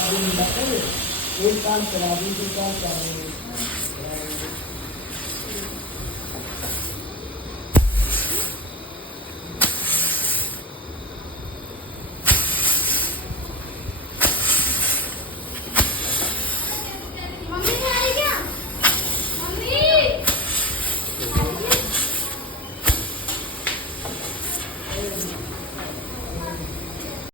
ਆਪਦੇ ਨੂੰ ਲੱਗੇ ਇਹ ਕਾਲ ਚਲਾ ਦੀ ਤੇ ਕਾਲ ਚਾਲੇ